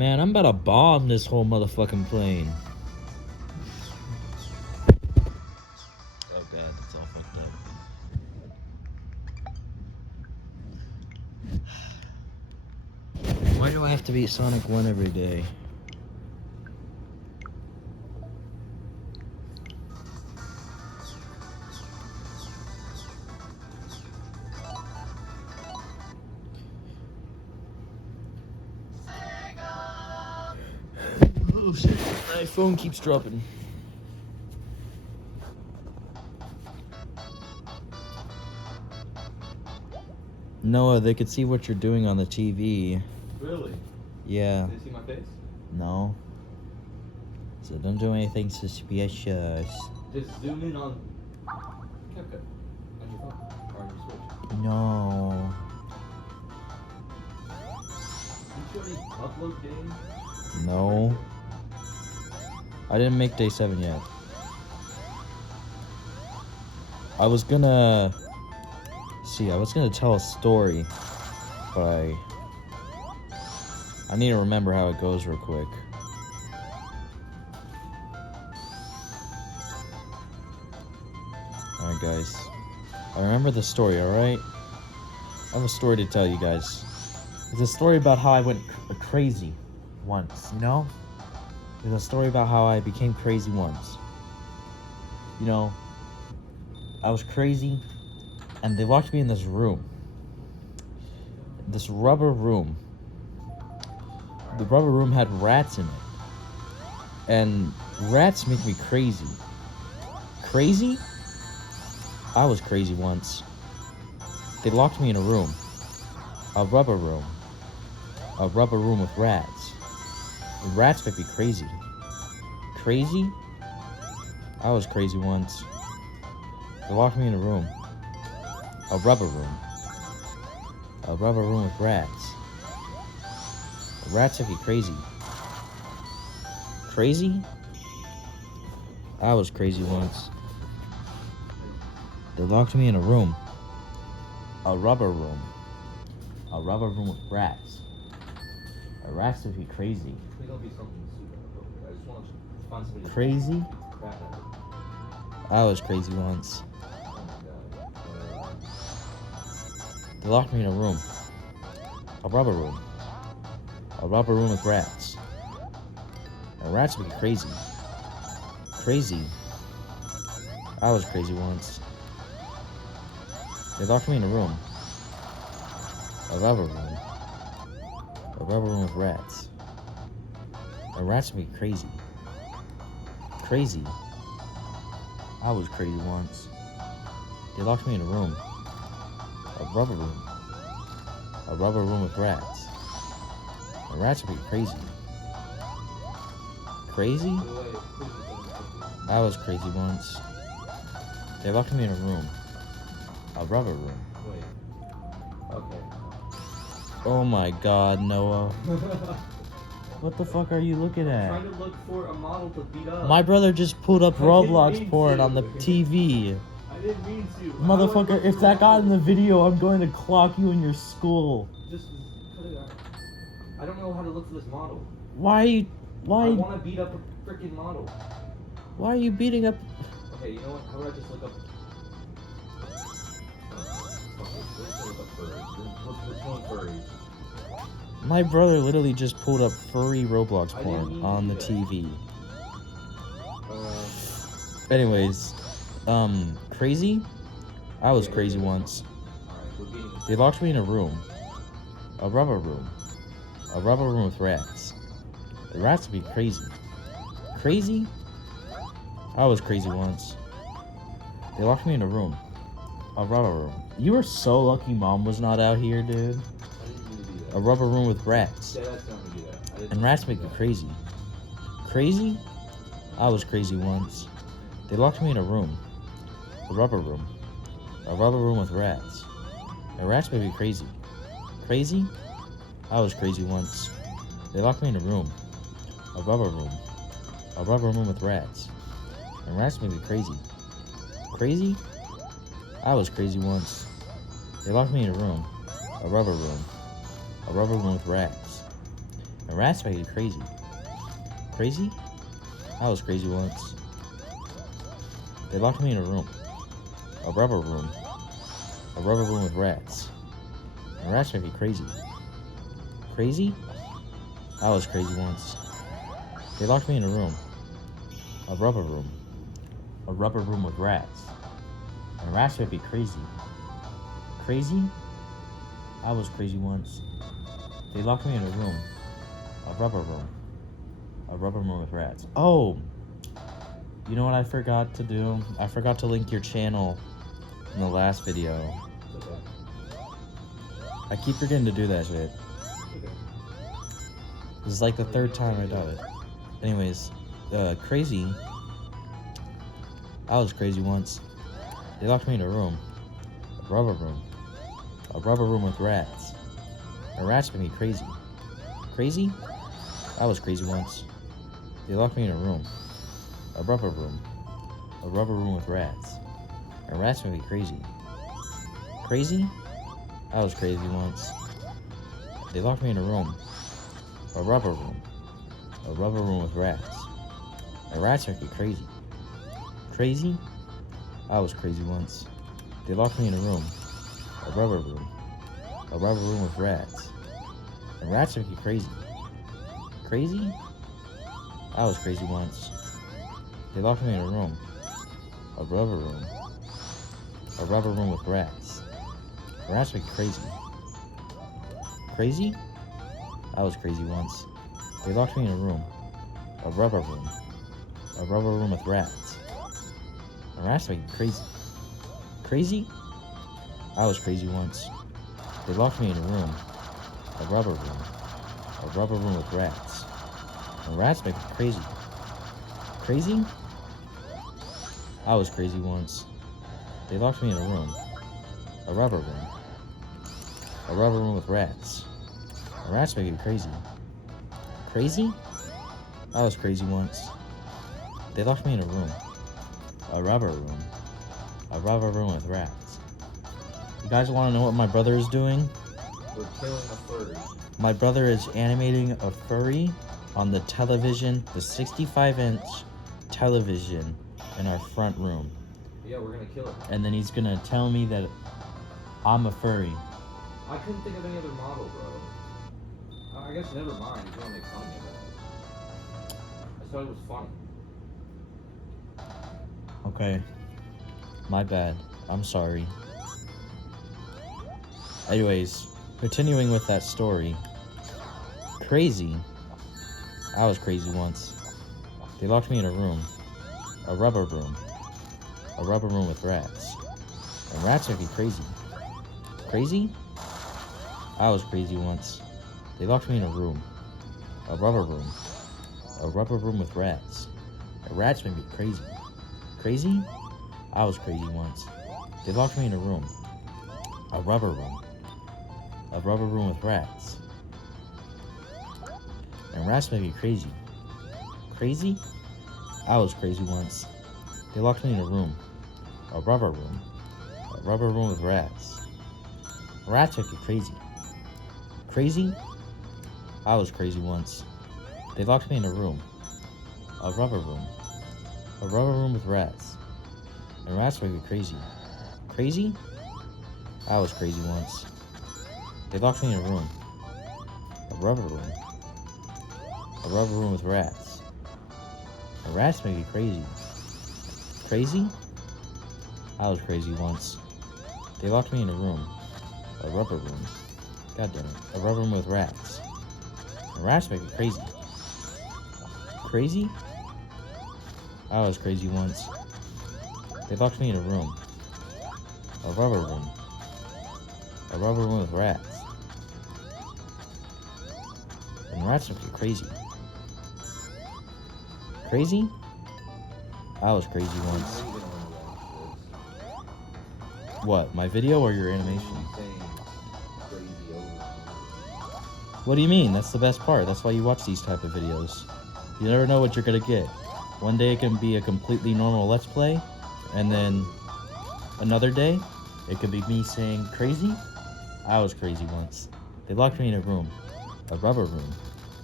Man, I'm about to bomb this whole motherfucking plane. Oh god, it's all fucked up. Why do I have to beat Sonic 1 every day? Oh shit, my phone keeps dropping. Noah, they could see what you're doing on the TV. Really? Yeah. Did they see my face? No. So don't do anything suspicious. Just zoom in on CapCut on your phone or on your Switch. No. Did you already upload game? No. I didn't make day 7 yet. I was gonna tell a story, but I need to remember how it goes real quick. Alright guys, I remember the story, alright? I have a story to tell you guys. It's a story about how I went crazy once, you know? It's a story about how I became crazy once. You know, I was crazy, and they locked me in this room. This rubber room. The rubber room had rats in it. And rats make me crazy. Crazy? I was crazy once. They locked me in a room. A rubber room. A rubber room with rats. Rats make me crazy. Crazy? I was crazy once. They locked me in a room. A rubber room. A rubber room with rats. Rats make me crazy. Crazy? I was crazy once. They locked me in a room. A rubber room. A rubber room with rats. Rats make me crazy. Please don't be something super inappropriate. I just want to find somebody to Crazy? crap at it. I was crazy once. Oh my god. They locked me in a room. A rubber room. A rubber room with rats. And rats make me crazy. Crazy? I was crazy once. They locked me in a room. A rubber room. A rubber room with rats. And rats make me crazy. Crazy? I was crazy once. They locked me in a room. A rubber room. A rubber room with rats. And rats make me crazy. Crazy? Wait, please don't be something. I was crazy once. They locked me in a room. A rubber room. Wait. Okay. Oh my god, Noah. What the fuck are you looking I'm at? trying to look for a model to beat up. My brother just pulled up I didn't Roblox mean porn to. on the TV. I didn't mean to. Motherfucker, if that got in the video, I'm going to clock you in your skull. Just cut it out. I don't know how to look for this model. Why are you... I Why want to beat up a freaking model. are you beating up... Okay, you know what? How about I just look up... Let's look up furries. Let's one furries. My brother literally just pulled up furry Roblox I didn't porn mean on the to do TV. that. Anyways, crazy? I was crazy once. Alright, we're beating this. They locked me in a room. A rubber room. A rubber room with rats. The rats would be crazy. Crazy? I was crazy once. They locked me in a room. A rubber room. You were so lucky mom was not out here, dude. I didn't mean to do that. A rubber room with rats. Yeah, that's not me do that. I didn't And rats make me crazy. Crazy? I was crazy once. They locked me in a room. A rubber room. A rubber room with rats. And rats made me crazy. Crazy? I was crazy once. They locked me in a room. A rubber room. A rubber room with rats. And rats made me crazy. Crazy? I was crazy once. They locked me in a room. A rubber room. A rubber room with rats. And rats make you crazy. Crazy? I was crazy once. They locked me in a room. A rubber room. A rubber room with rats. And rats make me crazy. Crazy? I was crazy once. They locked me in a room. A rubber room. A rubber room with rats. And rats make me crazy. Crazy? I was crazy once. They locked me in a room. A rubber room. A rubber room with rats. Oh! You know what I forgot to do? I forgot to link your channel in the last video. It's okay. I keep forgetting to do that shit. It's okay. This is like the third time I done it. Anyways, crazy. I was crazy once. They locked me in a room. A rubber room. A rubber room with rats. And rats made me crazy. Crazy? I was crazy once. They locked me in a room. A rubber room. A rubber room with rats. And rats made me crazy. Crazy? I was crazy once. They locked me in a room. A rubber room. A rubber room with rats. And rats make me crazy. Crazy? I was crazy once. They locked me in a room. A rubber room. A rubber room with rats. And rats make you crazy. Crazy? I was crazy once. They locked me in a room. A rubber room. A rubber room with rats. And rats make you crazy. Crazy? I was crazy once. They locked me in a room. A rubber room. A rubber room with rats. And rats make you crazy. Crazy? I was crazy once. They locked me in a room. A rubber room. A rubber room with rats. And rats make me crazy. Crazy? I was crazy once. They locked me in a room. A rubber room. A rubber room with rats. And rats make me crazy. Crazy? I was crazy once. They locked me in a room. A rubber room. A rubber room with rats. You guys want to know what my brother is doing? We're killing a furry. My brother is animating a furry on the television, the 65-inch television in our front room. Yeah, we're gonna kill it. And then he's gonna tell me that I'm a furry. I couldn't think of any other model, bro. I guess never mind. You don't make fun of me about it. I thought it was funny. Okay. My bad. I'm sorry. Anyways, continuing with that story. Crazy. I was crazy once. They locked me in a room. A rubber room. A rubber room with rats. And rats make me crazy. Crazy? I was crazy once. They locked me in a room. A rubber room. A rubber room with rats. And rats make me crazy. Crazy? I was crazy once. They locked me in a room. A rubber room. A rubber room with rats. And rats made me crazy. Crazy? I was crazy once. They locked me in a room. A rubber room. A rubber room with rats. Rats make me crazy. Crazy? I was crazy once. They locked me in a room. A rubber room. A rubber room with rats. And rats make me crazy. Crazy? I was crazy once. They locked me in a room. A rubber room. A rubber room with rats. And rats make me crazy. Crazy? I was crazy once. They locked me in a room. A rubber room. God damn it. A rubber room with rats. And rats make me crazy. Crazy? I was crazy once. They locked me in a room. A rubber room. A rubber room with rats. And rats make me crazy. Crazy? I was crazy once. How are you gonna win this? What, my video or your animation? You saying crazy over. What do you mean? That's the best part. That's why you watch these type of videos. You never know what you're gonna get. One day it can be a completely normal Let's Play, and then another day, it could be me saying crazy. I was crazy once. They locked me in a room. A rubber room.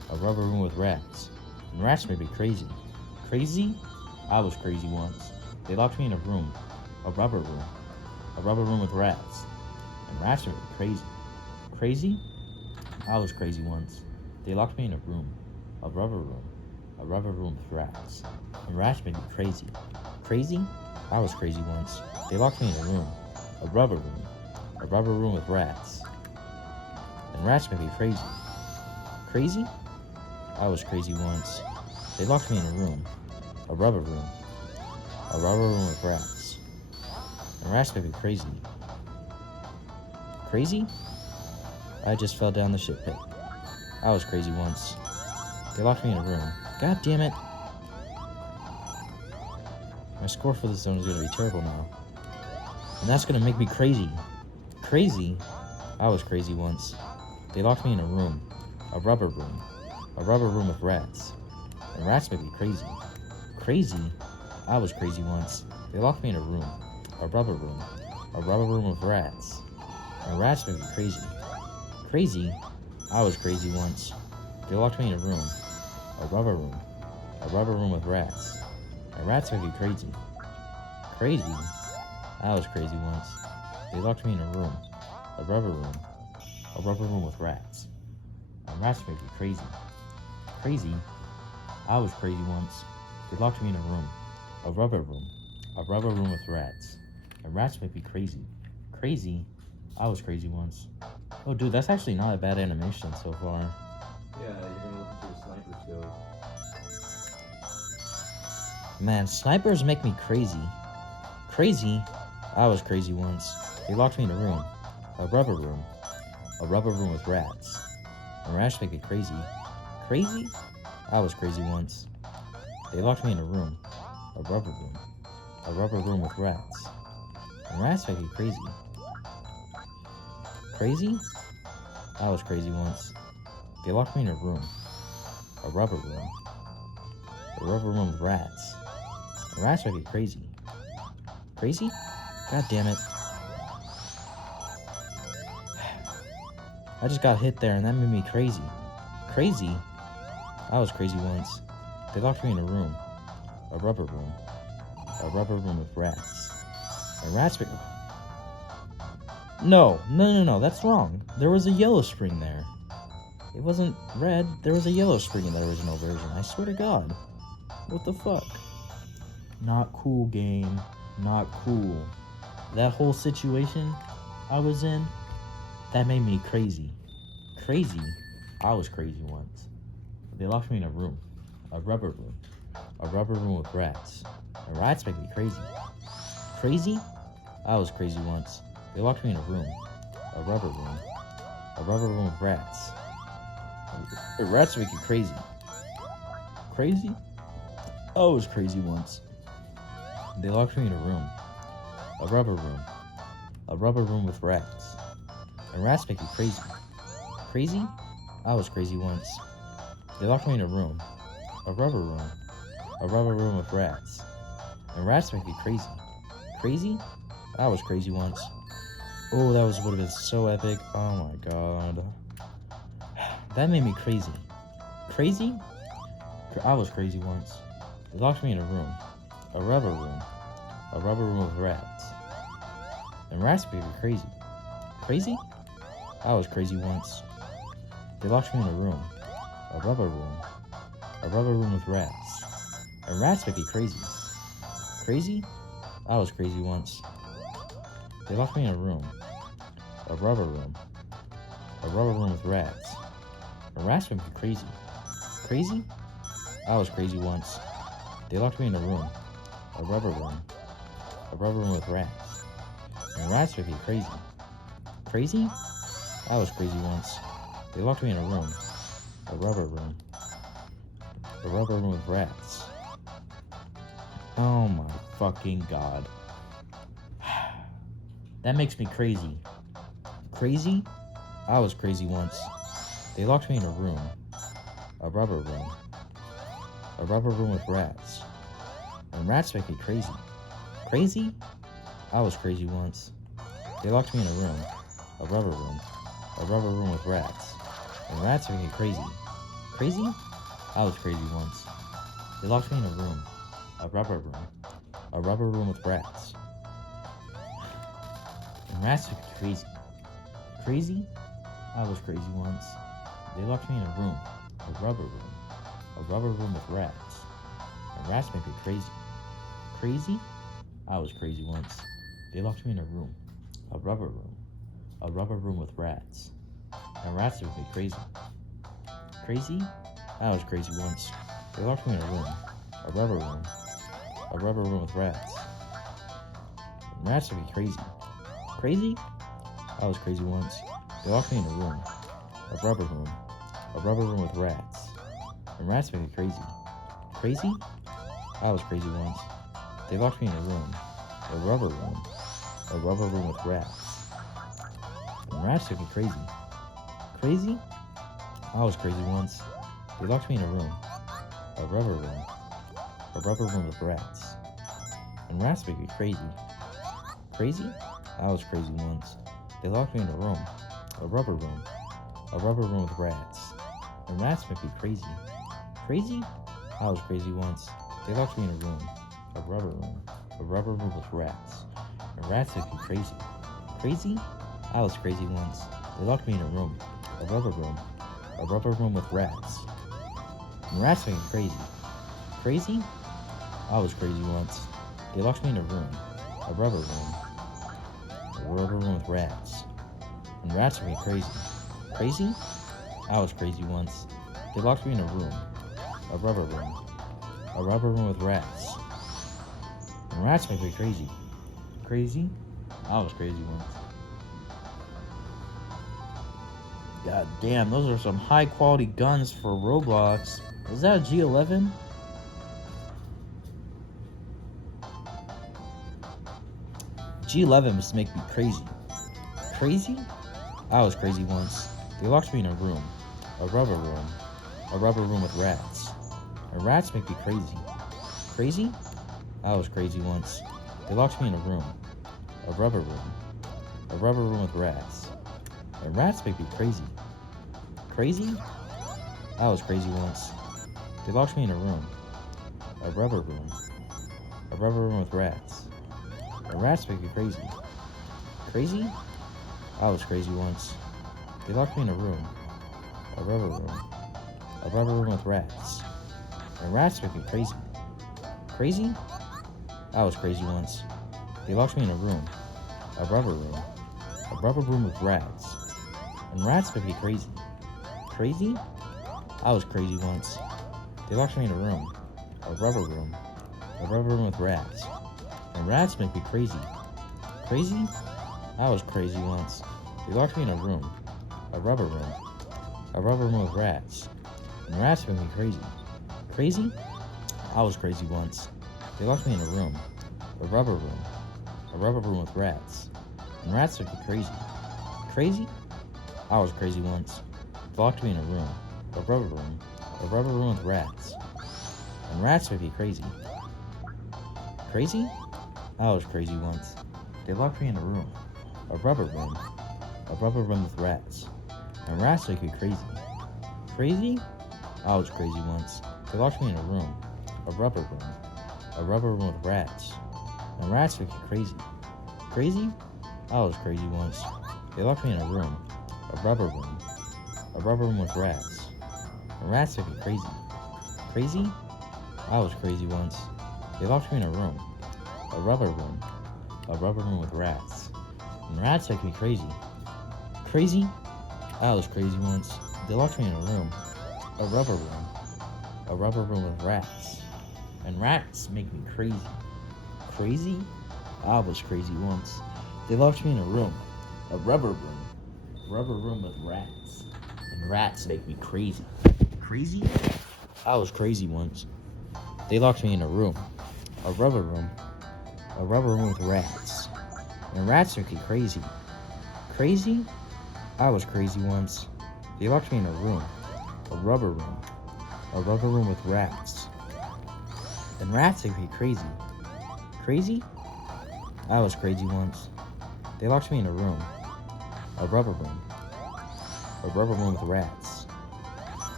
A rubber room with rats. And rats make me crazy. Crazy? I was crazy once. They locked me in a room. A rubber room. A rubber room with rats. And rats make me crazy. Crazy? I was crazy once. They locked me in a room. A rubber room. A rubber room with rats. And rats made me crazy. Crazy? I was crazy once. They locked me in a room. A rubber room. A rubber room with rats. And rats made me crazy. Crazy? I was crazy once. They locked me in a room. A rubber room. A rubber room with rats. And rats made me crazy. Crazy? I just fell down the shit pit. I was crazy once. They locked me in a room. God damn it. My score for this zone is gonna be terrible now. And that's gonna make me crazy. Crazy? I was crazy once. They locked me in a room. A rubber room. A rubber room with rats. And rats made me crazy. Crazy? I was crazy once. They locked me in a room. A rubber room. A rubber room with rats. And rats made me crazy. Crazy? I was crazy once. They locked me in a room. A rubber room. A rubber room with rats. And rats made me crazy. Crazy? I was crazy once. They locked me in a room. A rubber room. A rubber room with rats. And rats made me crazy. Crazy? I was crazy once. They locked me in a room. A rubber room. A rubber room with rats. And rats made me crazy. Crazy? I was crazy once. Oh, dude, that's actually not a bad animation so far. Yeah, you're gonna look at your sniper skills. Man, snipers make me crazy. Crazy? I was crazy once. They locked me in a room. A rubber room. A rubber room with rats. And rats make me crazy. Crazy? I was crazy once. They locked me in a room. A rubber room. A rubber room with rats. And rats make me crazy. Crazy? I was crazy once. They locked me in a room. A rubber room. A rubber room with rats. And rats make me crazy. Crazy? God damn it. I just got hit there and that made me crazy. Crazy? I was crazy once. They locked me in a room. A rubber room. A rubber room with rats. And rats make me... No, that's wrong. There was a yellow spring there. It wasn't red. There was a yellow spring in the original version. I swear to God. What the fuck? Not cool, game. Not cool. That whole situation I was in, that made me crazy. Crazy? I was crazy once. They locked me in a room. A rubber room. A rubber room with rats. And rats make me crazy. Crazy? I was crazy once. They locked me in a room. A rubber room. A rubber room with rats. And rats make you crazy. Crazy? I was crazy once. They locked me in a room. A rubber room. A rubber room with rats. And rats make you crazy. Crazy? I was crazy once. They locked me in a room. A rubber room. A rubber room with rats. And rats make me crazy. Crazy? I was crazy once. Oh, that would have been so epic. Oh my god. That made me crazy. Crazy? I was crazy once. They locked me in a room. A rubber room. A rubber room with rats. And rats made me crazy. Crazy? I was crazy once. They locked me in a room. A rubber room. A rubber room with rats. And rats make me crazy. Crazy? I was crazy once. They locked me in a room. A rubber room. A rubber room with rats. And rats make me crazy. Crazy? I was crazy once. They locked me in a room. A rubber room. A rubber room with rats. And rats make me crazy. Crazy? I was crazy once. They locked me in a room. A rubber room. A rubber room with rats. Oh my fucking god. That makes me crazy. Crazy? I was crazy once. They locked me in a room. A rubber room. A rubber room with rats. And rats make me crazy. Crazy? I was crazy once. They locked me in a room. A rubber room. A rubber room with rats. And rats make me crazy. Crazy? I was crazy once. They locked me in a room. A rubber room. A rubber room with rats. And rats would be crazy. Crazy? I was crazy once. They locked me in a room. A rubber room. A rubber room with rats. And rats make me crazy. Crazy? I was crazy once. They locked me in a room. A rubber room. A rubber room with rats. And rats make me crazy. Crazy? I was crazy once. They locked me in a room. A rubber room. A rubber room with rats. And rats make me crazy. Crazy? I was crazy once. They locked me in a room. A rubber room. A rubber room with rats. And rats make me crazy. Crazy? I was crazy once. They locked me in a room. A rubber room. A rubber room with rats. And rats make me crazy. Crazy? I was crazy once. They locked me in a room. A rubber room. A rubber room with rats. And rats make me crazy. Crazy? I was crazy once. They locked me in a room. A rubber room. A rubber room with rats. And rats make me crazy. Crazy? I was crazy once. They locked me in a room. A rubber room. A rubber room with rats. And rats make me crazy. Crazy? I was crazy once. They locked me in a room. A rubber room. A rubber room with rats. And rats make me crazy. Crazy? I was crazy once. They locked me in a room. A rubber room. A rubber room with rats. And rats make me crazy. Crazy? I was crazy once. They locked me in a room. A rubber room. A rubber room with rats. And rats make me crazy. Crazy? I was crazy once. God damn, those are some high quality guns for Roblox. Is that a G11? G11 must make me crazy. Crazy? I was crazy once. They locked me in a room. A rubber room. A rubber room with rats. And rats make me crazy. Crazy? I was crazy once. They locked me in a room. A rubber room. A rubber room with rats. And rats make me crazy. Crazy? I was crazy once. They locked me in a room. A rubber room. A rubber room with rats. And rats make me crazy. Crazy? I was crazy once. They locked me in a room. A rubber room. A rubber room with rats. And rats make me crazy. Crazy? I was crazy once. They locked me in a room. A rubber room. A rubber room with rats. And rats make me crazy. Crazy? I was crazy once. They locked me in a room. A rubber room. A rubber room with rats. And rats make me crazy. Crazy? I was crazy once. They locked me in a room. A rubber room. A rubber room with rats. And rats make me crazy. Crazy? I was crazy once. They locked me in a room. A rubber room. A rubber room with rats. And rats make me crazy. Crazy? I was crazy once. They locked me in a room. A rubber room. A rubber room with rats. And rats make me crazy. Crazy? I was crazy once. They locked me in a room. A rubber room. A rubber room with rats. And rats make me crazy. Crazy? I was crazy once. They locked me in a room. A rubber room. A rubber room with rats. And rats make me crazy. Crazy? I was crazy once. They locked me in a room. A rubber room. A rubber room with rats. And rats make me crazy. Crazy? I was crazy once. They locked me in a room. A rubber room. A rubber room with rats. And rats make me crazy. Crazy? I was crazy once. They locked me in a room. A rubber room. A rubber room with rats. And rats make me crazy. Crazy? I was crazy once. They locked me in a room. A rubber room. A rubber room with rats. And rats make me crazy. Crazy? I was crazy once. They locked me in a room. A rubber room. A rubber room with rats. And rats make me crazy. Crazy? I was crazy once. They locked me in a room. A rubber room. A rubber room with rats. And rats make me crazy. Crazy? I was crazy once. They locked me in a room. A rubber room. A rubber room with rats.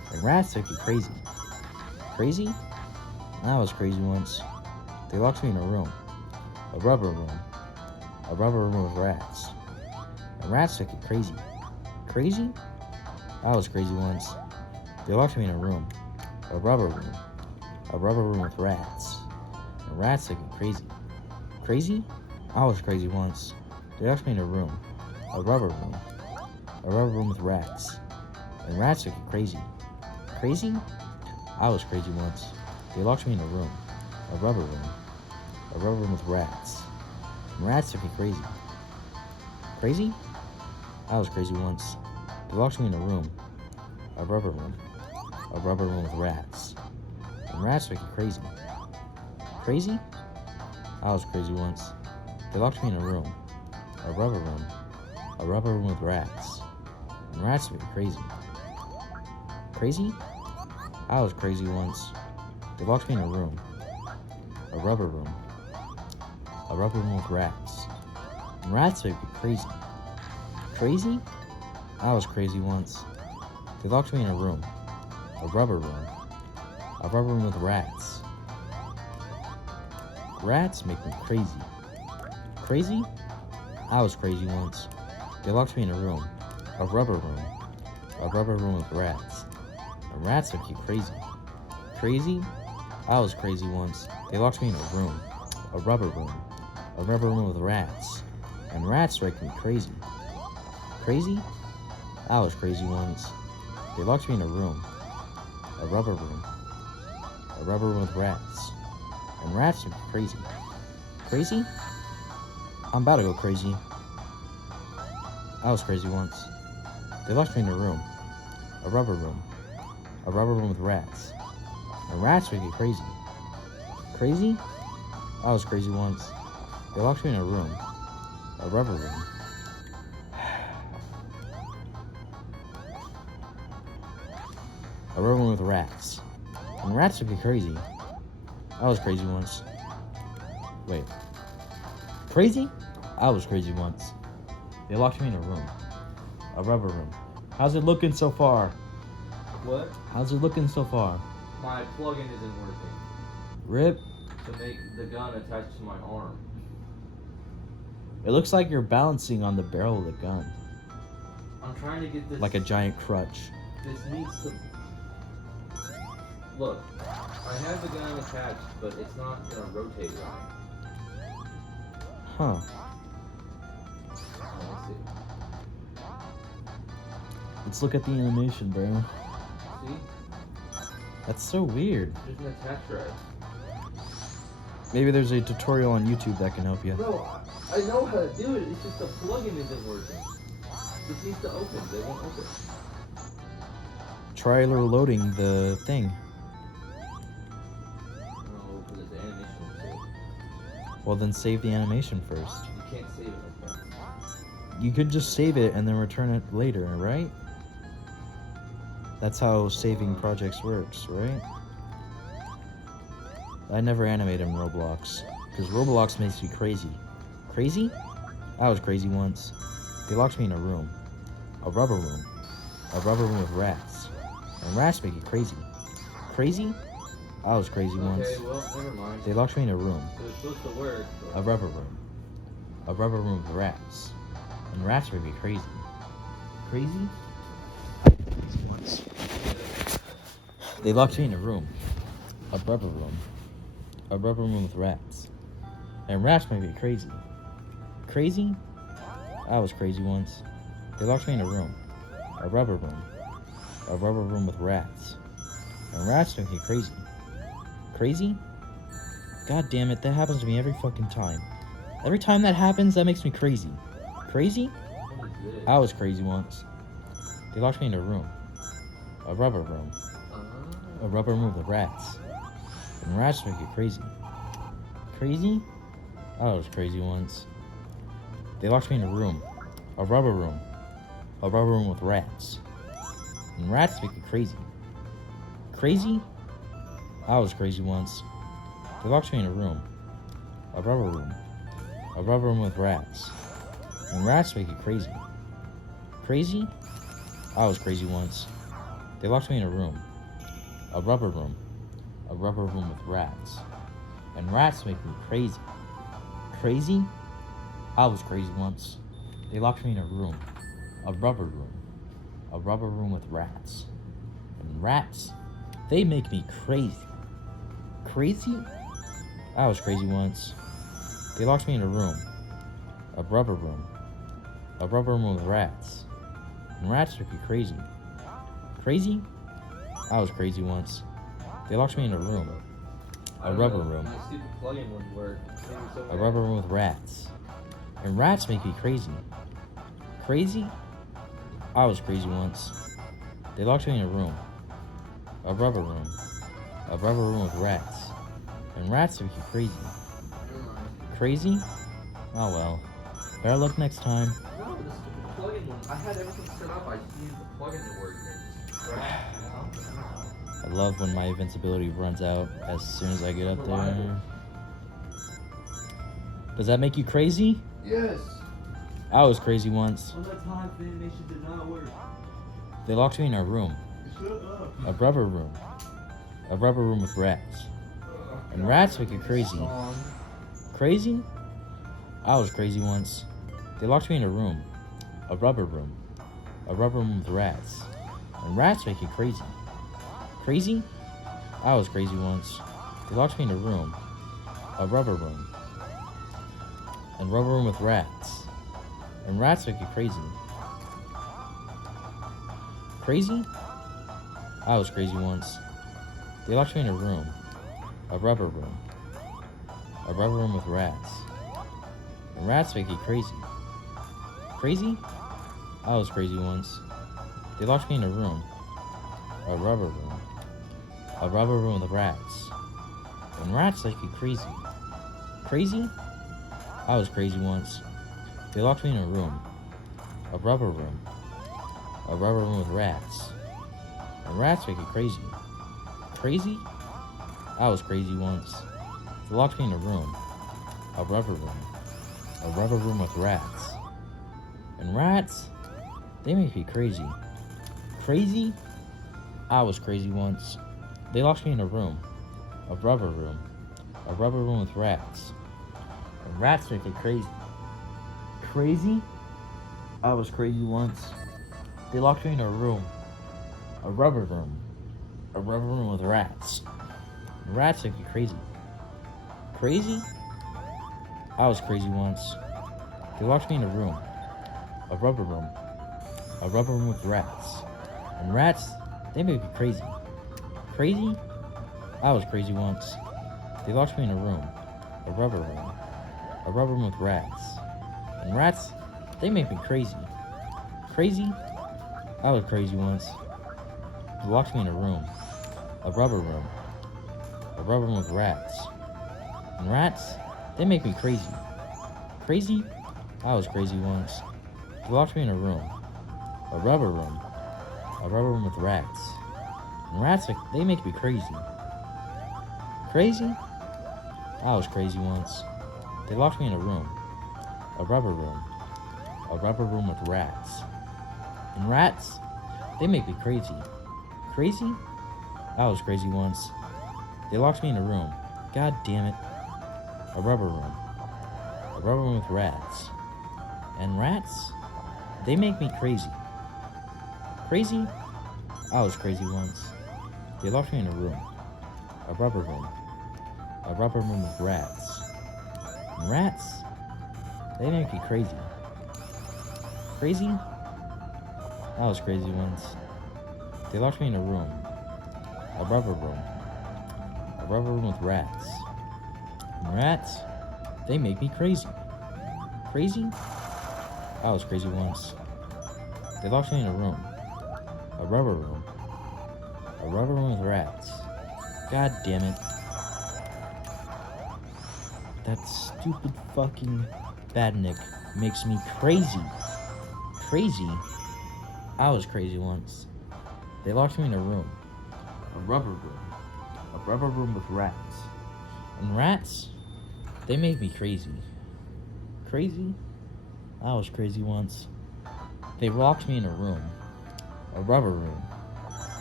And rats make you crazy. Crazy? I was crazy once. They locked me in a room. A rubber room. A rubber room with rats. And rats make you crazy. Crazy? I was crazy once. They locked me in a room. A rubber room. A rubber room with rats. And rats make you crazy. Crazy? I was crazy once. They locked me in a room. A rubber room. A rubber room with rats. And rats make you crazy. Crazy? I was crazy once. They locked me in a room. A rubber room. A rubber room with rats. And rats make you crazy. Crazy? I was crazy once. They locked me in a room. A rubber room. A rubber room with rats. And rats make you crazy. Crazy? I was crazy once. They locked me in a room. A rubber room. A rubber room with rats. And rats make you crazy. Crazy? I was crazy once. They locked me in a room. A rubber room. A rubber room with rats. And rats make you crazy. Crazy? I was crazy once. They locked me in a room. A rubber room. A rubber room with rats. Rats make me crazy. Crazy? I was crazy once. They locked me in a room. A rubber room. A rubber room with rats. And rats make you crazy. Crazy? I was crazy once. They locked me in a room. A rubber room. A rubber room with rats. And rats make me crazy. Crazy? I was crazy once. They locked me in a room. A rubber room. A rubber room with rats. And rats make me crazy. Crazy? I'm about to go crazy. I was crazy once. They locked me in a room. A rubber room. A rubber room with rats. And rats make you crazy. Crazy? I was crazy once. They locked me in a room. A rubber room. A rubber room with rats. And rats make you crazy. I was crazy once. Wait. Crazy? I was crazy once. They locked me in a room. A rubber room. How's it looking so far? What? How's it looking so far? My plug-in isn't working Rip. to make the gun attached to my arm. It looks like you're balancing on the barrel of the gun. I'm trying to get this. Like a giant crutch. This needs to. Look, I have the gun attached, but it's not gonna rotate right. Huh. Let's see. Let's look at the animation, bro. See? That's so weird. There's an attach right. Maybe there's a tutorial on YouTube that can help you. No, I know how to do it. It's just the plug-in isn't working. This needs to open. They won't open. Try loading the thing. No, because it's animation. Well, then save the animation first. You can't save it like that. You could just save it and then return it later, right? That's how saving projects works, right? I never animate in Roblox, because Roblox makes me crazy. Crazy? I was crazy once. They locked me in a room. A rubber room. A rubber room with rats. And rats make you crazy. Crazy? I was crazy once. Okay, well, never mind. They locked me in a room. It was supposed to work. A rubber room. A rubber room with rats. And rats make me crazy. Crazy? Once. They locked me in a room. A rubber room. A rubber room with rats. And rats make me crazy. Crazy? I was crazy once. They locked me in a room. A rubber room. A rubber room with rats. And rats make me crazy. Crazy? God damn it, that happens to me every fucking time. Every time that happens, that makes me crazy. Crazy? What is this? I was crazy once. They locked me in a room. A rubber room. A rubber room with rats. And rats make you crazy. Crazy? I was crazy once. They locked me in a room. A rubber room. A rubber room with rats. And rats make you crazy. Crazy? I was crazy once. They locked me in a room. A rubber room. A rubber room with rats. And rats make you crazy. Crazy? I was crazy once. They locked me in a room. A rubber room. A rubber room with rats. And rats make me crazy. Crazy? I was crazy once. They locked me in a room. A rubber room. A rubber room with rats. And rats, they make me crazy. Crazy? I was crazy once. They locked me in a room. A rubber room. A rubber room with rats. And rats make me crazy. Crazy? I was crazy once. They locked me in a room. A rubber room. My stupid plug-in wouldn't work. A rubber room with rats. And rats make me crazy. Crazy? I was crazy once. They locked me in a room. A rubber room. A rubber room with rats. And rats make you crazy. Crazy? Oh well. Better luck next time. No, the stupid plug-in one. I had everything set up. I just needed the plug-in to work. And it just crashed. I love when my invincibility runs out as soon as I get up there. Does that make you crazy? Yes. I was crazy once. On that time, the animation did not work. They locked me in a room. Shut up. A rubber room. A rubber room with rats. And rats make you crazy. Crazy? I was crazy once. They locked me in a room. A rubber room. A rubber room with rats. And rats make you crazy. Crazy? I was crazy once. They locked me in a room. A rubber room. And rubber room with rats. And rats make you crazy. Crazy? I was crazy once. They locked me in a room. A rubber room. A rubber room with rats. And rats make you crazy. Crazy? I was crazy once. They locked me in a room. A rubber room. A rubber room with rats. And rats make you crazy. Crazy? I was crazy once. They locked me in a room. A rubber room. A rubber room with rats. And rats make you crazy. Crazy? I was crazy once. They locked me in a room. A rubber room. A rubber room with rats. And rats, they make me crazy. Crazy? I was crazy once. They locked me in a room. A rubber room. A rubber room with rats. And rats make me crazy. Crazy? I was crazy once. They locked me in a room. A rubber room. A rubber room with rats. And rats make me crazy. Crazy? I was crazy once. They locked me in a room. A rubber room. A rubber room with rats. And rats, they make me crazy. Crazy? I was crazy once. They locked me in a room. A rubber room. A rubber room with rats. And rats, they make me crazy. Crazy? I was crazy once. They locked me in a room. A rubber room. A rubber room with rats. And rats, they make me crazy. Crazy? I was crazy once. They locked me in a room. A rubber room. A rubber room with rats. And rats, they make me crazy. Crazy? I was crazy once. They locked me in a room. A rubber room. A rubber room with rats. And rats, they make me crazy. Crazy? I was crazy once. They locked me in a room. God damn it. A rubber room. A rubber room with rats. And rats, they make me crazy. Crazy? I was crazy once. They locked me in a room. A rubber room. A rubber room with rats. And rats, they make me crazy. Crazy? I was crazy once. They locked me in a room. A rubber room. A rubber room with rats. And rats, they make me crazy. Crazy? I was crazy once. They locked me in a room. A rubber room. A rubber room with rats. God damn it. That stupid fucking badnik makes me crazy. Crazy? I was crazy once. They locked me in a room. A rubber room. A rubber room with rats. And rats, they make me crazy. Crazy? I was crazy once. They locked me in a room. A rubber room.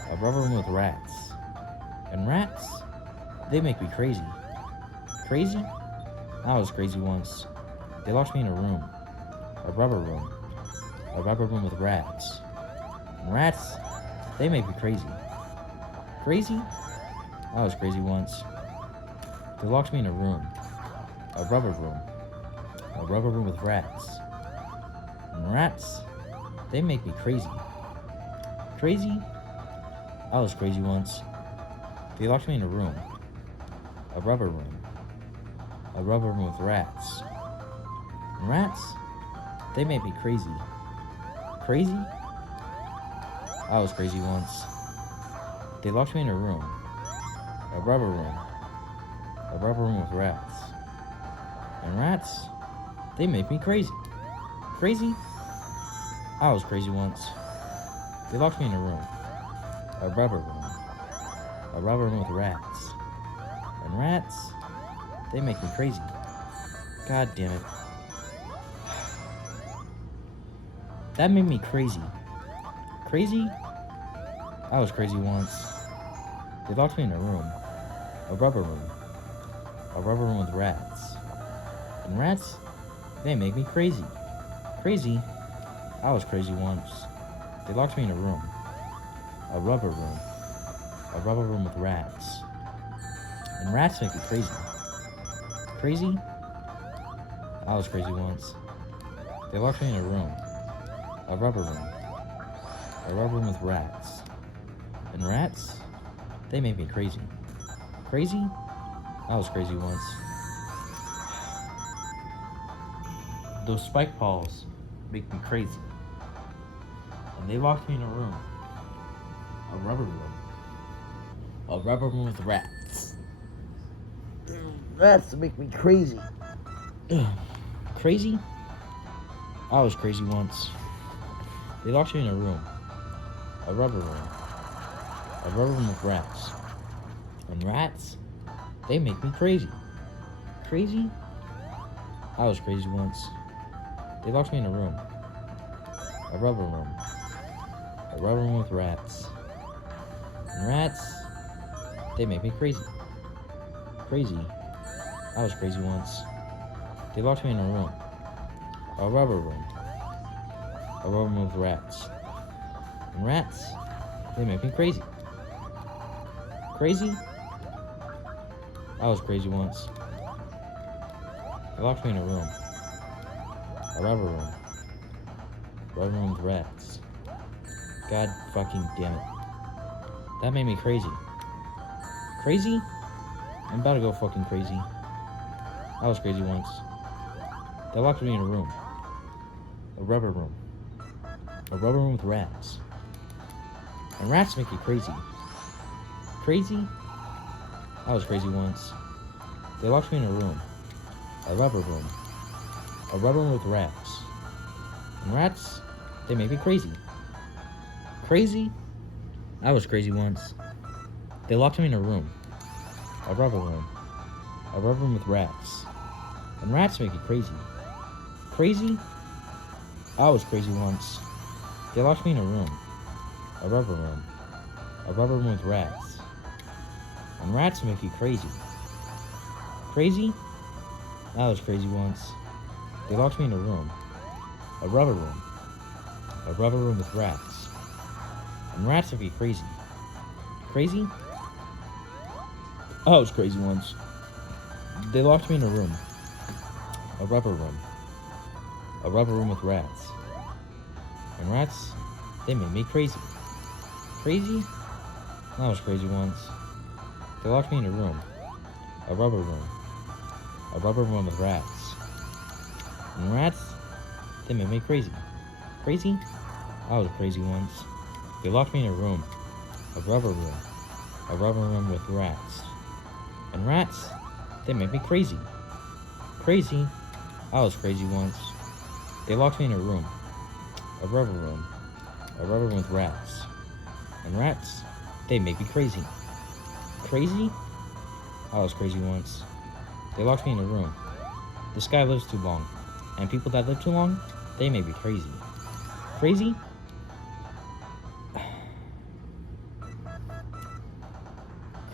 A rubber room with rats. And rats, they make me crazy. Crazy? I was crazy once. They locked me in a room. A rubber room. A rubber room with rats. And rats, they make me crazy. Crazy? I was crazy once. They locked me in a room. A rubber room. A rubber room with rats. And rats, they make me crazy. Crazy? I was crazy once. They locked me in a room. A rubber room. A rubber room with rats. And rats, they make me crazy. Crazy? I was crazy once. They locked me in a room. A rubber room. A rubber room with rats. And rats, they make me crazy. Crazy? I was crazy once. They locked me in a room. A rubber room. A rubber room with rats. And rats, they make me crazy. God damn it. That made me crazy. Crazy? I was crazy once. They locked me in a room. A rubber room. A rubber room with rats. And rats, they make me crazy. Crazy? I was crazy once. They locked me in a room. A rubber room. A rubber room with rats. And rats make me crazy. Crazy? I was crazy once. They locked me in a room. A rubber room. A rubber room with rats. And rats, they make me crazy. Crazy? I was crazy once. Those spike balls make me crazy. And they locked me in a room. A rubber room. A rubber room with rats. Rats make me crazy. Crazy? I was crazy once. They locked me in a room. A rubber room. A rubber room with rats. And rats, they make me crazy. Crazy? I was crazy once. They locked me in a room. A rubber room. A rubber room with rats. And rats, they make me crazy. Crazy? I was crazy once. They locked me in a room. A rubber room. A rubber room with rats. And rats, they make me crazy. Crazy? I was crazy once. They locked me in a room. A rubber room. A rubber room with rats. God fucking damn it. That made me crazy. Crazy? I'm about to go fucking crazy. I was crazy once. They locked me in a room. A rubber room. A rubber room with rats. And rats make you crazy. Crazy? I was crazy once. They locked me in a room. A rubber room. A rubber room with rats. And rats, they make me crazy. Crazy? I was crazy once. They locked me in a room. A rubber room. A rubber room with rats. And rats make you crazy. Crazy? I was crazy once. They locked me in a room. A rubber room. A rubber room with rats. And rats make you crazy. Crazy? I was crazy once. They locked me in a room. A rubber room. A rubber room with rats. And rats make you crazy. Crazy? I was crazy once. They locked me in a room. A rubber room. A rubber room with rats. And rats, they made me crazy. Crazy? I was crazy once. They locked me in a room. A rubber room. A rubber room with rats. And rats, they made me crazy. Crazy? I was crazy once. They locked me in a room. A rubber room. A rubber room with rats. And rats, they made me crazy. Crazy? I was crazy once. They locked me in a room. A rubber room. A rubber room with rats. And rats, they make me crazy. Crazy? I was crazy once. They locked me in a room. This guy lives too long. And people that live too long, they make me crazy. Crazy?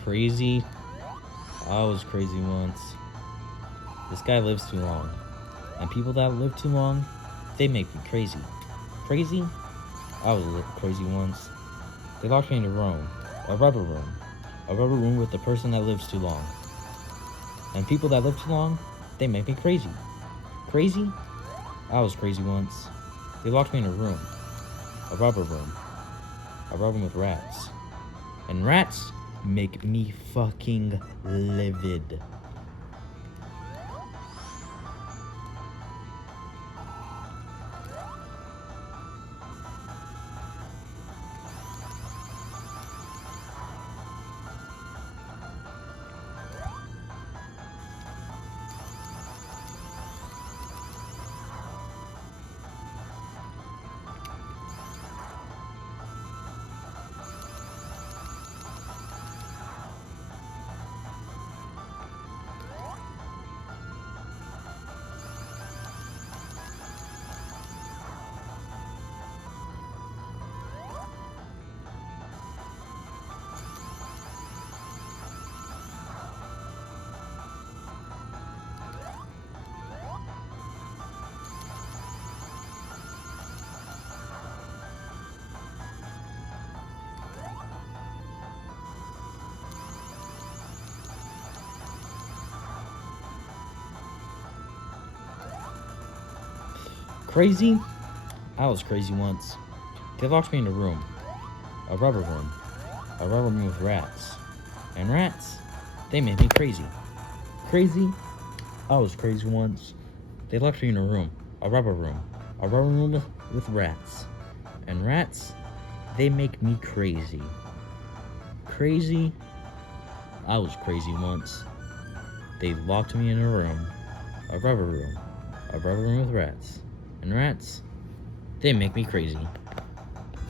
crazy? I was crazy once. This guy lives too long. And people that live too long, they make me crazy. Crazy? I was crazy once. They locked me in a room. A rubber room. A rubber room with the person that lives too long. And people that live too long, they make me crazy. Crazy? I was crazy once. They locked me in a room. A rubber room. A rubber room with rats. And rats make me fucking livid. Crazy? I was crazy once. They locked me in a room. A rubber room. A rubber room with rats. And rats, they made me crazy. Crazy? I was crazy once. They locked me in a room. A rubber room. A rubber room with rats. And rats, they make me crazy. Crazy? I was crazy once. They locked me in a room. A rubber room. A rubber room with rats. And rats, they make me crazy.